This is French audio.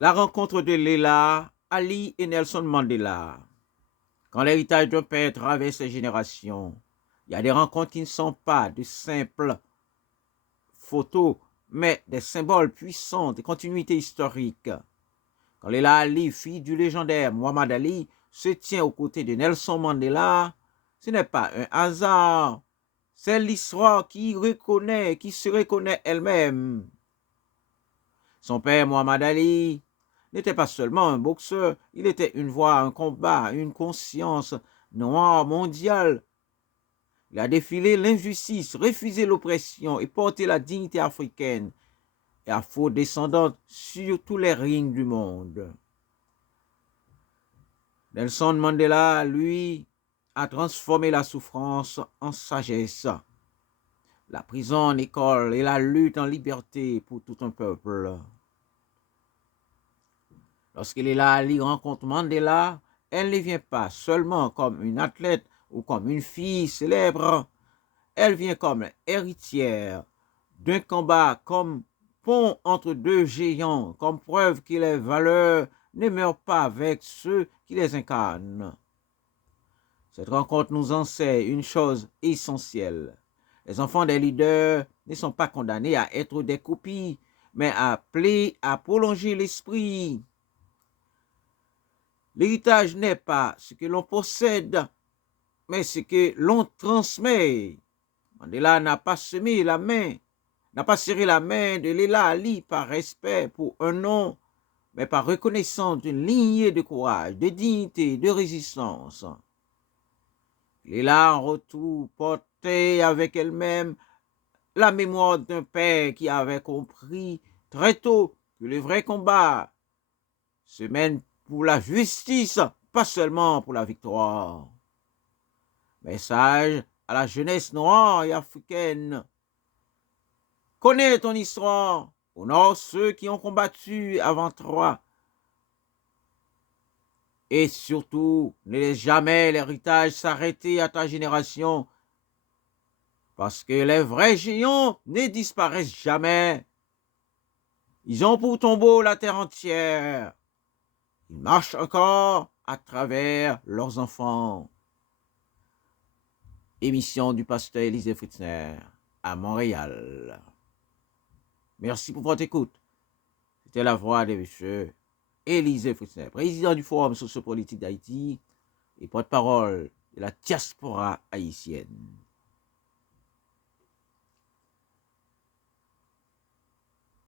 La rencontre de Léla, Ali et Nelson Mandela. Quand l'héritage d'un père traverse les générations, il y a des rencontres qui ne sont pas de simples photos, mais des symboles puissants, des continuités historiques. Quand Léla Ali, fille du légendaire Muhammad Ali, se tient aux côtés de Nelson Mandela, ce n'est pas un hasard, c'est l'histoire qui se reconnaît elle-même. Son père, Muhammad Ali, n'était pas seulement un boxeur, il était une voix, un combat, une conscience noire mondiale. Il a défilé l'injustice, refusé l'oppression et porté la dignité africaine et afro-descendante sur tous les rings du monde. Nelson Mandela, lui, a transformé la souffrance en sagesse, la prison en école et la lutte en liberté pour tout un peuple. Lorsqu'elle est là, Ali rencontre Mandela, elle ne vient pas seulement comme une athlète ou comme une fille célèbre, elle vient comme héritière d'un combat, comme pont entre deux géants, comme preuve que les valeurs ne meurent pas avec ceux qui les incarnent. Cette rencontre nous enseigne une chose essentielle. Les enfants des leaders ne sont pas condamnés à être des copies, mais appelés à prolonger l'esprit. L'héritage n'est pas ce que l'on possède, mais ce que l'on transmet. Mandela n'a pas semé la main, n'a pas serré la main de Léla Ali par respect pour un nom, mais par reconnaissance d'une lignée de courage, de dignité, de résistance. Léla, en retour, portait avec elle-même la mémoire d'un père qui avait compris très tôt que le vrai combat se mène pour la justice, pas seulement pour la victoire. Message à la jeunesse noire et africaine. Connais ton histoire, honore ceux qui ont combattu avant toi. Et surtout, ne laisse jamais l'héritage s'arrêter à ta génération, parce que les vrais géants ne disparaissent jamais. Ils ont pour tombeau la terre entière. Ils marchent encore à travers leurs enfants. Émission du pasteur Élisée Fritzner à Montréal. Merci pour votre écoute. C'était la voix de M. Élisée Fritzner, président du Forum sociopolitique d'Haïti et porte-parole de la diaspora haïtienne.